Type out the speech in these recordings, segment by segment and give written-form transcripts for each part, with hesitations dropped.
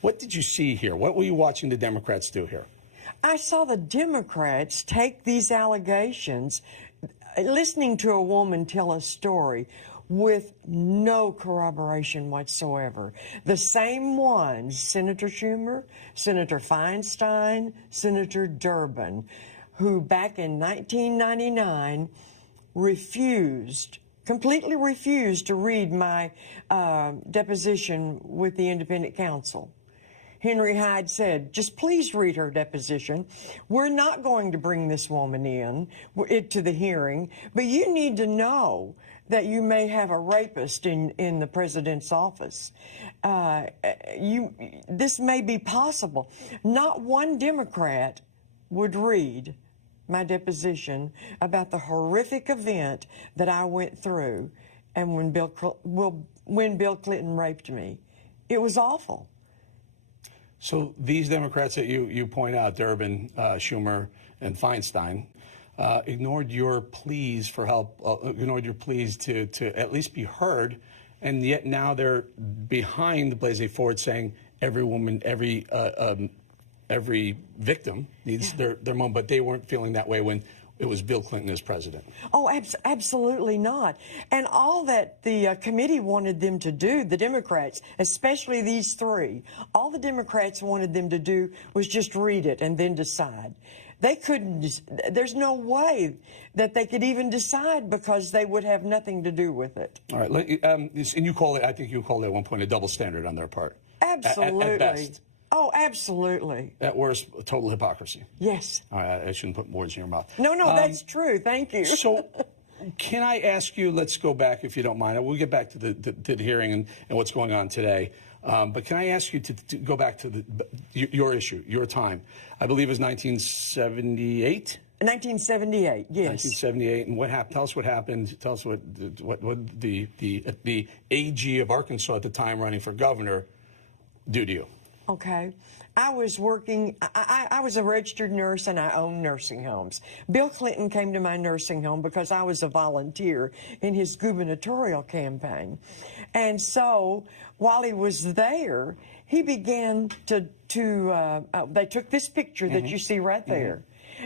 What did you see here? What were you watching the Democrats do here? I saw the Democrats take these allegations, listening to a woman tell a story with no corroboration whatsoever. The same ones, Senator Schumer, Senator Feinstein, Senator Durbin, who back in 1999 completely refused to read my deposition with the independent counsel. Henry Hyde said, just please read her deposition. We're not going to bring this woman in to the hearing, but you need to know that you may have a rapist in the president's office. This may be possible. Not one Democrat would read my deposition about the horrific event that I went through and when Bill Clinton raped me. It was awful. So these Democrats that you point out, Durbin, Schumer, and Feinstein, ignored your pleas for help, ignored your pleas to at least be heard, and yet now they're behind Blasey Ford saying every woman, every victim needs their moment, but they weren't feeling that way when it was Bill Clinton as president. Oh, absolutely not. And all that the committee wanted them to do, the Democrats, especially these three, all the Democrats wanted them to do was just read it and then decide. They couldn't, there's no way that they could even decide because they would have nothing to do with it. All right. And you call it, I think you called it at one point a double standard on their part. Absolutely. At best. Oh, absolutely. At worst, total hypocrisy. Yes. All right, I shouldn't put words in your mouth. No, that's true. Thank you. So can I ask you, let's go back, if you don't mind. We'll get back to the hearing and what's going on today. But can I ask you to go back to your issue, your time? I believe it was 1978? 1978, yes. 1978, and what happened? Tell us what happened. Tell us what the AG of Arkansas at the time running for governor do to you. Okay. I was working, I was a registered nurse and I owned nursing homes. Bill Clinton came to my nursing home because I was a volunteer in his gubernatorial campaign. And so while he was there, he began they took this picture that you see right there.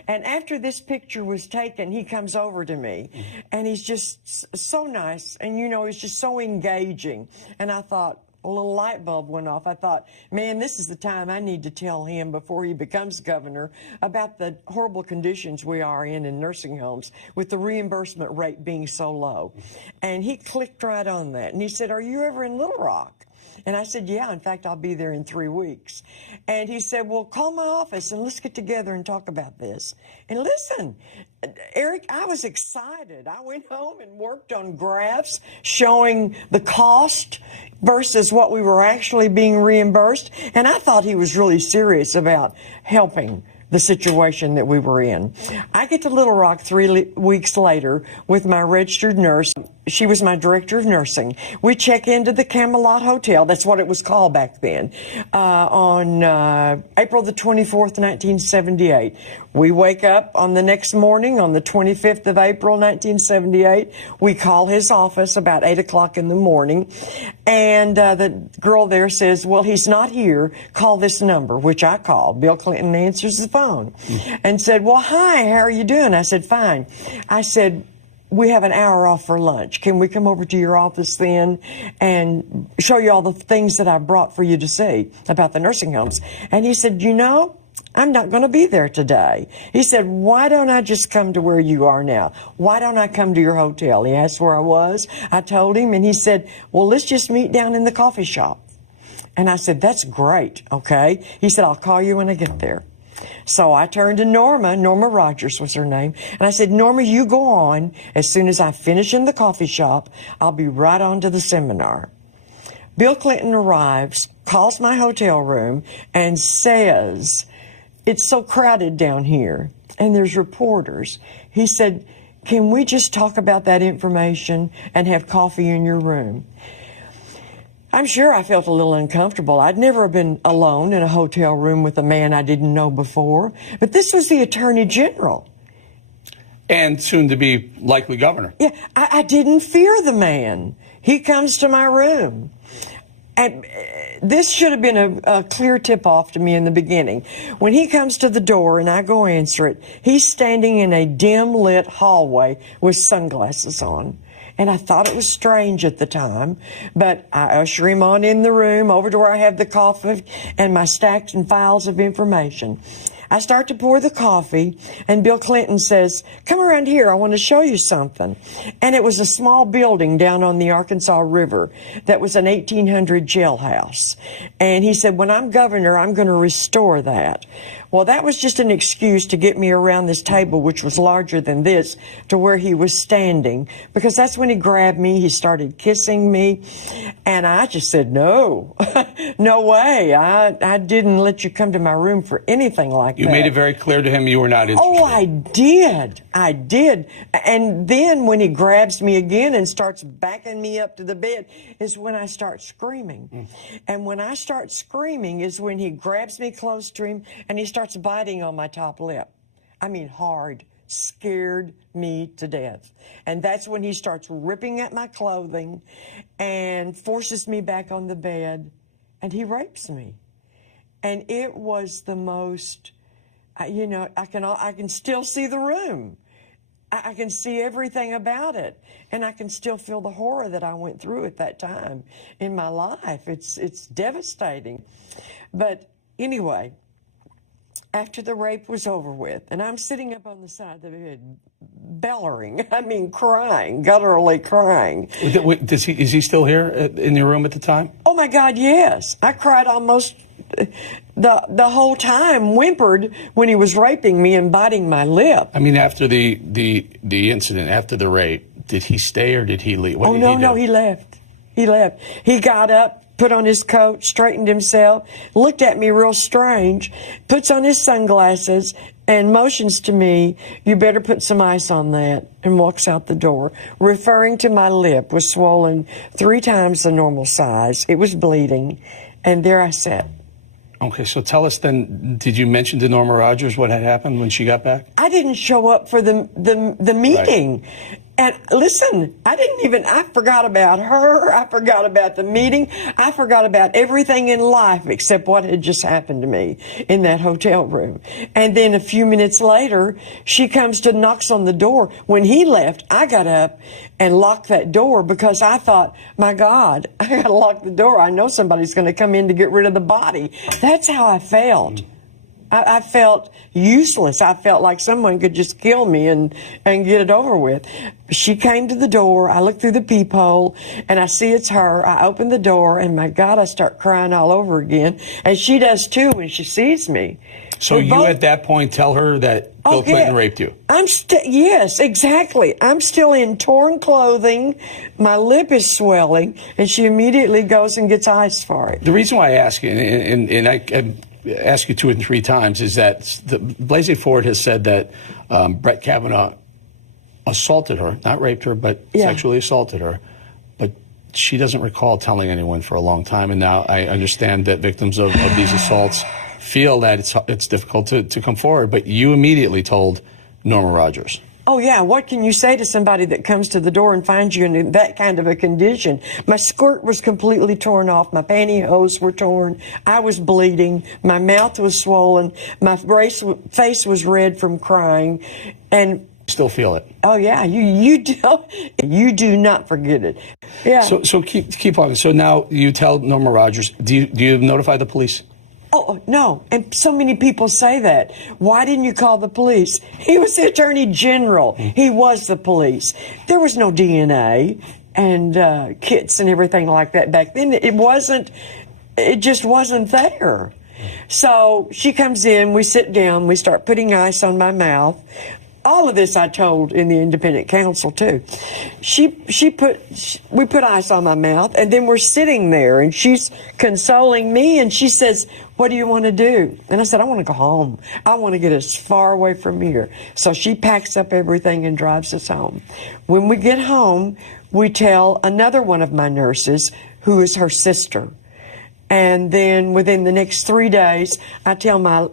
And after this picture was taken, he comes over to me and he's just so nice. And, you know, he's just so engaging. And I thought, a little light bulb went off. I thought, man, this is the time I need to tell him before he becomes governor about the horrible conditions we are in nursing homes with the reimbursement rate being so low. And he clicked right on that. And he said, are you ever in Little Rock? And I said, yeah, in fact, I'll be there in 3 weeks. And he said, well, call my office and let's get together and talk about this. And listen, Eric, I was excited. I went home and worked on graphs showing the cost versus what we were actually being reimbursed. And I thought he was really serious about helping the situation that we were in. I get to Little Rock 3 weeks later with my registered nurse. She was my director of nursing. We check into the Camelot Hotel. That's what it was called back then. On April the 24th, 1978. We wake up on the next morning on the 25th of April, 1978. We call his office about 8 o'clock in the morning. And the girl there says, well, he's not here. Call this number, which I called. Bill Clinton answers the phone and said, well, hi, how are you doing? I said, fine. I said, we have an hour off for lunch. Can we come over to your office then and show you all the things that I brought for you to see about the nursing homes? And he said, you know, I'm not going to be there today. He said, why don't I just come to where you are now? Why don't I come to your hotel? He asked where I was. I told him, and he said, well, let's just meet down in the coffee shop. And I said, that's great, okay? He said, I'll call you when I get there. So I turned to Norma Rogers was her name, and I said, Norma, you go on. As soon as I finish in the coffee shop, I'll be right on to the seminar. Bill Clinton arrives, calls my hotel room, and says, it's so crowded down here, and there's reporters. He said, can we just talk about that information and have coffee in your room? I'm sure I felt a little uncomfortable. I'd never been alone in a hotel room with a man I didn't know before, but this was the Attorney General. And soon to be likely governor. Yeah, I didn't fear the man. He comes to my room. And this should have been a clear tip-off to me in the beginning. When he comes to the door and I go answer it, he's standing in a dim-lit hallway with sunglasses on. And I thought it was strange at the time, but I usher him on in the room over to where I have the coffee and my stacks and files of information. I start to pour the coffee, and Bill Clinton says, "Come around here, I want to show you something." And it was a small building down on the Arkansas River that was an 1800 jailhouse. And he said, "When I'm governor, I'm going to restore that." Well, that was just an excuse to get me around this table, which was larger than this, to where he was standing, because that's when he grabbed me. He started kissing me, and I just said, "No, no way. I didn't let you come to my room for anything like that." You made it very clear to him you were not interested. Oh, I did. I did. And then when he grabs me again and starts backing me up to the bed is when I start screaming. And when I start screaming is when he grabs me close to him and he starts biting on my top lip. I mean, hard. Scared me to death. And that's when he starts ripping at my clothing and forces me back on the bed, and he rapes me. And it was the most, you know, I can still see the room. I can see everything about it, and I can still feel the horror that I went through at that time in my life. It's devastating. But anyway, after the rape was over with, and I'm sitting up on the side of the bed, bellowing, I mean crying, gutturally crying. Is he still here in your room at the time? Oh my God, yes. I cried almost the whole time, whimpered when he was raping me and biting my lip. I mean, after the incident, after the rape, did he stay or did he leave? What did he do? No, he left. He left. He got up, put on his coat, straightened himself, looked at me real strange, puts on his sunglasses, and motions to me, "You better put some ice on that," and walks out the door, referring to my lip was swollen 3 times the normal size. It was bleeding, and there I sat. Okay, so tell us then, did you mention to Norma Rogers what had happened when she got back? I didn't show up for the meeting. Right. And listen, I forgot about her. I forgot about the meeting. I forgot about everything in life except what had just happened to me in that hotel room. And then a few minutes later, she comes to knocks on the door. When he left, I got up and locked that door because I thought, my God, I got to lock the door. I know somebody's going to come in to get rid of the body. That's how I felt. I felt useless. I felt like someone could just kill me and get it over with. She came to the door. I look through the peephole, and I see it's her. I open the door, and my God, I start crying all over again. And she does, too, when she sees me. So you, at that point, tell her that Bill Clinton raped you? Yes, exactly. I'm still in torn clothing. My lip is swelling, and she immediately goes and gets ice for it. The reason why I ask you, and I ask you 2 and 3 times, is that Blasey Ford has said that Brett Kavanaugh assaulted her, not raped her, but sexually assaulted her. But she doesn't recall telling anyone for a long time. And now I understand that victims of these assaults feel that it's difficult to come forward. But you immediately told Norma Rogers. Oh, yeah. What can you say to somebody that comes to the door and finds you in that kind of a condition? My skirt was completely torn off. My pantyhose were torn. I was bleeding. My mouth was swollen. My face was red from crying. And still feel it. Oh, yeah. You do not forget it. Yeah. So keep on. So now you tell Norma Rogers. Do you notify the police? Oh, no. And so many people say that. Why didn't you call the police? He was the Attorney General. He was the police. There was no DNA and kits and everything like that back then. It just wasn't there. So she comes in, we sit down, we start putting ice on my mouth. All of this I told in the independent counsel, too. We put ice on my mouth, and then we're sitting there, and she's consoling me, and she says, "What do you want to do?" And I said, "I want to go home. I want to get as far away from here." So she packs up everything and drives us home. When we get home, we tell another one of my nurses, who is her sister. And then within the next 3 days, I tell my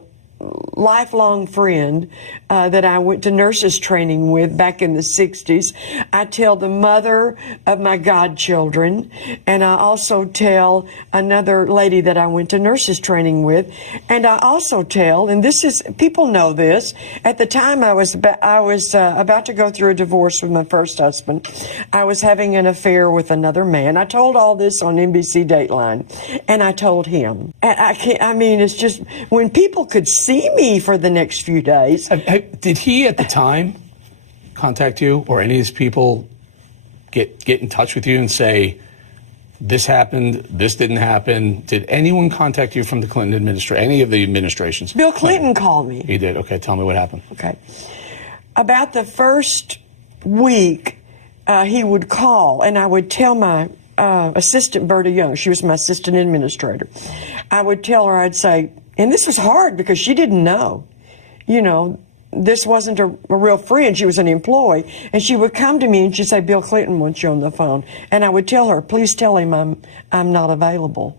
lifelong friend that I went to nurses training with back in the 60s. I tell the mother of my godchildren, and I also tell another lady that I went to nurses training with, and I also tell, and this is, people know this, at the time I was about to go through a divorce with my first husband. I was having an affair with another man. I told all this on NBC Dateline, and I told him. And I mean, it's just, when people could see me for the next few days. Did he at the time contact you, or any of these people get in touch with you and say, this happened, this didn't happen? Did anyone contact you from the Clinton administration, any of the administrations? Bill Clinton called me. He did? Okay, tell me what happened. Okay. About the first week, he would call, and I would tell my assistant, Berta Young, she was my assistant administrator. I would tell her, I'd say, and this was hard because she didn't know, you know, this wasn't a real friend. She was an employee. And she would come to me and she'd say, Bill Clinton wants you on the phone. And I would tell her, please tell him I'm not available.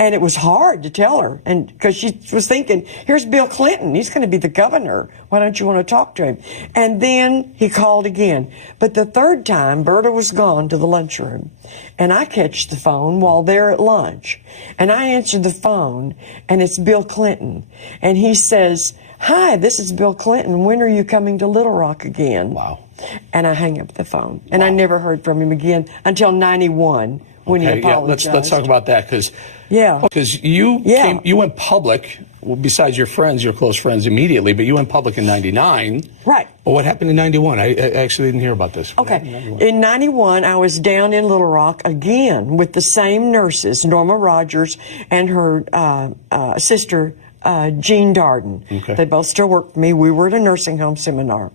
And it was hard to tell her, and because she was thinking, here's Bill Clinton. He's going to be the governor. Why don't you want to talk to him? And then he called again. But the third time, Berta was gone to the lunchroom. And I catch the phone while they're at lunch. And I answer the phone, and it's Bill Clinton. And he says, hi, this is Bill Clinton. When are you coming to Little Rock again? Wow. And I hang up the phone. And I never heard from him again until 91 when he apologized. Yeah, let's talk about that, because you went public, well, besides your friends, your close friends immediately, but you went public in 99. Right. Well, what happened in 91? I actually didn't hear about this. Okay. In 91, I was down in Little Rock again with the same nurses, Norma Rogers and her sister, Jean Darden. Okay. They both still work for me. We were at a nursing home seminar.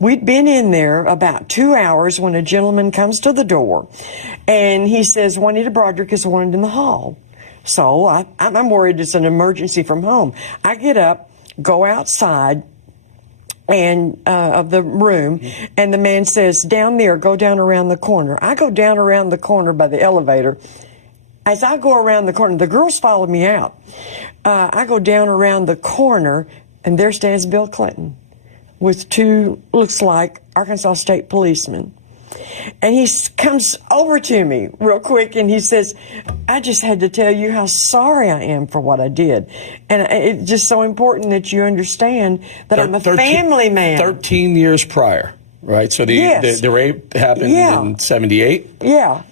We'd been in there about 2 hours when a gentleman comes to the door, and he says, Juanita Broaddrick is wanted in the hall. So I'm worried it's an emergency from home. I get up, go outside and of the room, and the man says, down there, go down around the corner. I go down around the corner by the elevator. As I go around the corner, the girls followed me out. I go down around the corner, and there stands Bill Clinton with two, looks like, Arkansas State policemen. And he comes over to me real quick, and he says, I just had to tell you how sorry I am for what I did. And it's just so important that you understand that I'm a family man. 13 years prior, right? So the rape happened in 78? Yeah.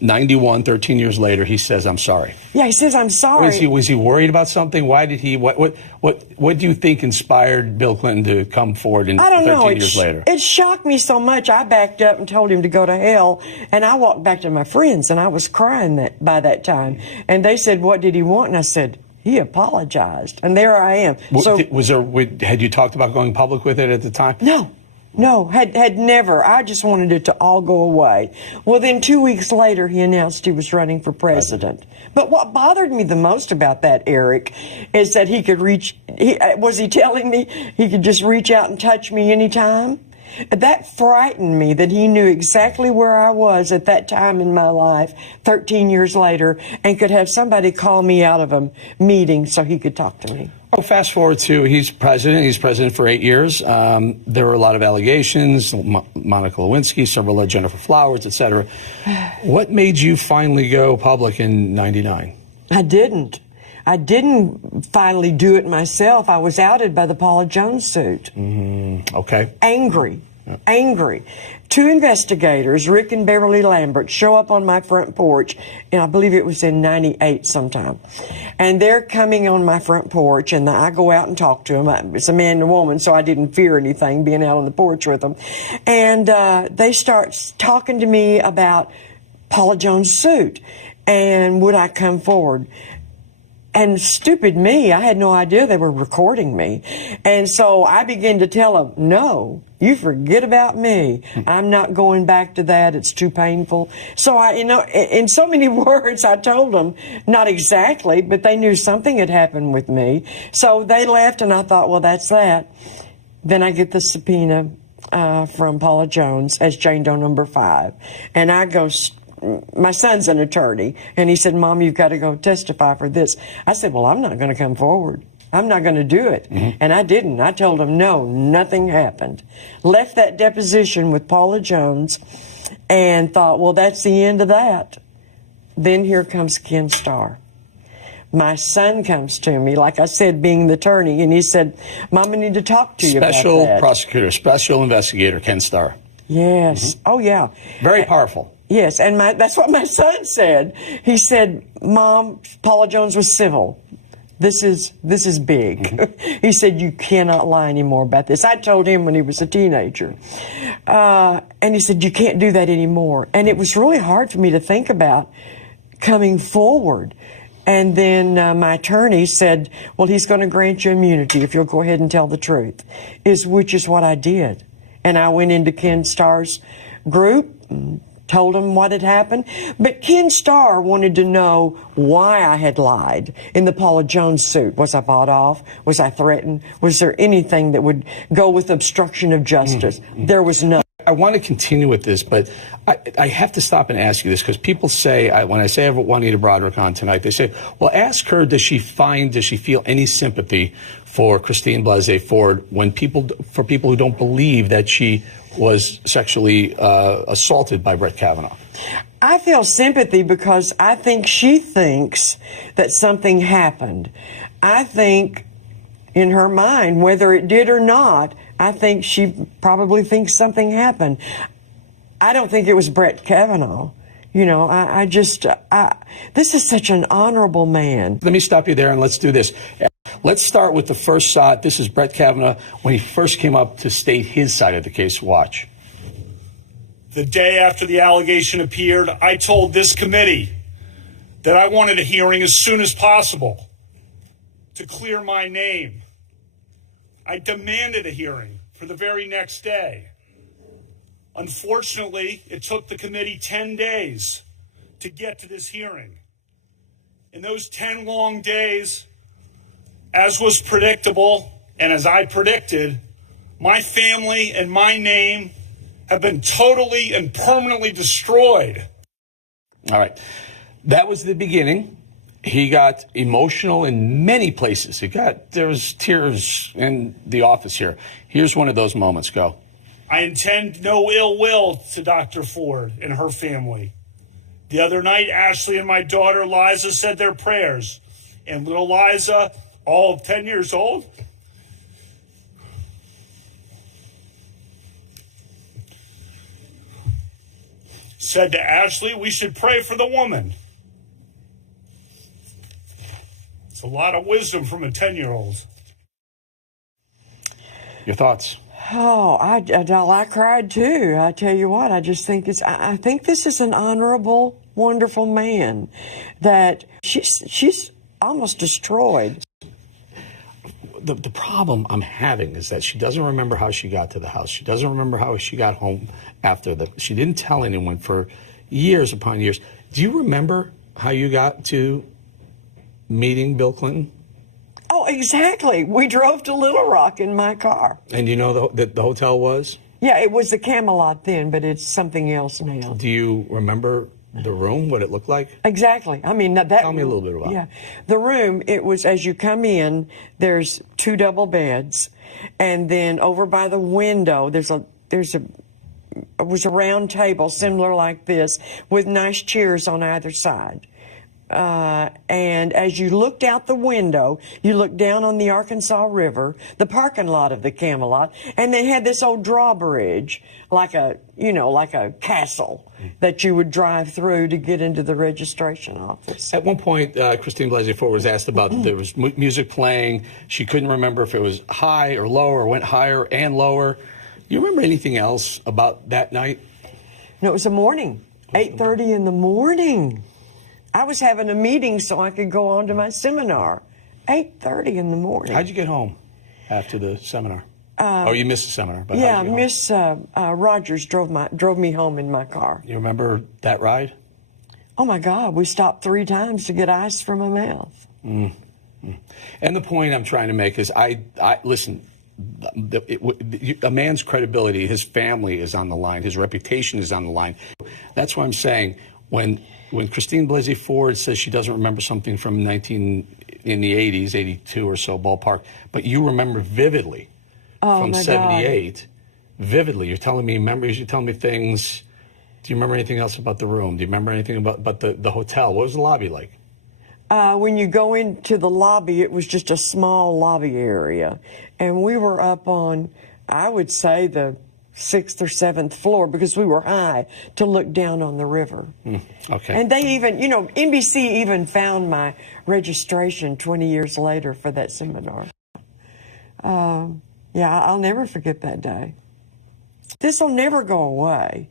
91, 13 years later, he says, I'm sorry. Yeah, he says, I'm sorry. Was he worried about something? Why did he, what do you think inspired Bill Clinton to come forward in 13 years later? It shocked me so much, I backed up and told him to go to hell, and I walked back to my friends, and I was crying by that time. And they said, what did he want? And I said, he apologized. And there I am. Had you talked about going public with it at the time? No, had never. I just wanted it to all go away. Well, then 2 weeks later, he announced he was running for president. But what bothered me the most about that, Eric, is that he could was he telling me he could just reach out and touch me anytime? That frightened me, that he knew exactly where I was at that time in my life, 13 years later, and could have somebody call me out of a meeting so he could talk to me. Oh, fast forward to he's president. He's president for 8 years. There were a lot of allegations, Monica Lewinsky, several Jennifer Flowers, et cetera. What made you finally go public in 99? I didn't finally do it myself. I was outed by the Paula Jones suit. Okay. Angry. Two investigators, Rick and Beverly Lambert, show up on my front porch, and I believe it was in 98 sometime. And they're coming on my front porch, and I go out and talk to them. It's a man and a woman, so I didn't fear anything being out on the porch with them. And they start talking to me about Paula Jones' suit, and would I come forward? And stupid me, I had no idea they were recording me. And so I began to tell them, no, you forget about me. I'm not going back to that. It's too painful. So in so many words, I told them, not exactly, but they knew something had happened with me. So they left, and I thought, well, that's that. Then I get the subpoena from Paula Jones as Jane Doe number 5. And I go, my son's an attorney, and he said, Mom, you've got to go testify for this. I said, well, I'm not going to come forward. I'm not going to do it. And I didn't. I told him, no, nothing happened. Left that deposition with Paula Jones and thought, well, that's the end of that. Then here comes Ken Starr. My son comes to me, like I said, being the attorney, and he said, Mom, I need to talk to you about that. Special prosecutor, special investigator, Ken Starr. Yes. Oh, yeah. Very powerful. Yes, and that's what my son said. He said, Mom, Paula Jones was civil. This is big. He said, you cannot lie anymore about this. I told him when he was a teenager. And he said, you can't do that anymore. And it was really hard for me to think about coming forward. And then my attorney said, well, he's going to grant you immunity if you'll go ahead and tell the truth, which is what I did. And I went into Ken Starr's group, told him what had happened. But Ken Starr wanted to know why I had lied in the Paula Jones suit. Was I bought off? Was I threatened? Was there anything that would go with obstruction of justice? There was none. I want to continue with this, but I have to stop and ask you this, because people say, when I say I have Juanita Broaddrick on tonight, they say, well, ask her, does she feel any sympathy for Christine Blasey Ford for people who don't believe that she was sexually assaulted by Brett Kavanaugh? I feel sympathy because I think she thinks that something happened. I think in her mind, whether it did or not, I think she probably thinks something happened. I don't think it was Brett Kavanaugh. You know, this is such an honorable man. Let me stop you there and let's do this. Let's start with the first shot. This is Brett Kavanaugh when he first came up to state his side of the case. Watch. The day after the allegation appeared, I told this committee that I wanted a hearing as soon as possible to clear my name. I demanded a hearing for the very next day. Unfortunately, it took the committee 10 days to get to this hearing. In those 10 long days, as was predictable and as I predicted, my family and my name have been totally and permanently destroyed. All right. That was the beginning. He got emotional in many places. There was tears in the office here. Here's one of those moments. Go. I intend no ill will to Dr. Ford and her family. The other night, Ashley and my daughter Liza said their prayers. And little Liza, all 10 years old, said to Ashley, we should pray for the woman. It's a lot of wisdom from a 10-year-old. Your thoughts? Oh, I cried too. I tell you what, I just think I think this is an honorable, wonderful man that she's almost destroyed. The problem I'm having is that she doesn't remember how she got to the house. She doesn't remember how she got home after she didn't tell anyone for years upon years. Do you remember how you got to meeting Bill Clinton? Oh, exactly. We drove to Little Rock in my car. And you know that the hotel was? Yeah, it was the Camelot then, but it's something else now. Do you remember the room, what it looked like? Exactly. I mean, tell me a little bit about it. Yeah. The room, it was, as you come in, there's 2 double beds. And then over by the window, it was a round table similar like this with nice chairs on either side. And as you looked out the window, you looked down on the Arkansas River, the parking lot of the Camelot, and they had this old drawbridge, like a castle that you would drive through to get into the registration office. At one point, Christine Blasey Ford was asked about there was music playing. She couldn't remember if it was high or low or went higher and lower. You remember anything else about that night? No, it was the morning, 8:30 in the morning. I was having a meeting so I could go on to my seminar. 8:30 in the morning. How'd you get home after the seminar? You missed the seminar. But yeah, Miss Rogers drove me home in my car. You remember that ride? Oh my God, we stopped 3 times to get ice from my mouth. And the point I'm trying to make is, listen. A man's credibility, his family is on the line, his reputation is on the line. That's why I'm saying when Christine Blasey Ford says she doesn't remember something from in the 80s, 82 or so ballpark, but you remember vividly from my God. 78, vividly. You're telling me memories, you're telling me things. Do you remember anything else about the room? Do you remember anything about the hotel? What was the lobby like? When you go into the lobby, it was just a small lobby area. And we were up on, I would say, the 6th or 7th floor because we were high to look down on the river. Okay. And they even, you know, NBC even found my registration 20 years later for that seminar. Yeah, I'll never forget that day. This will never go away.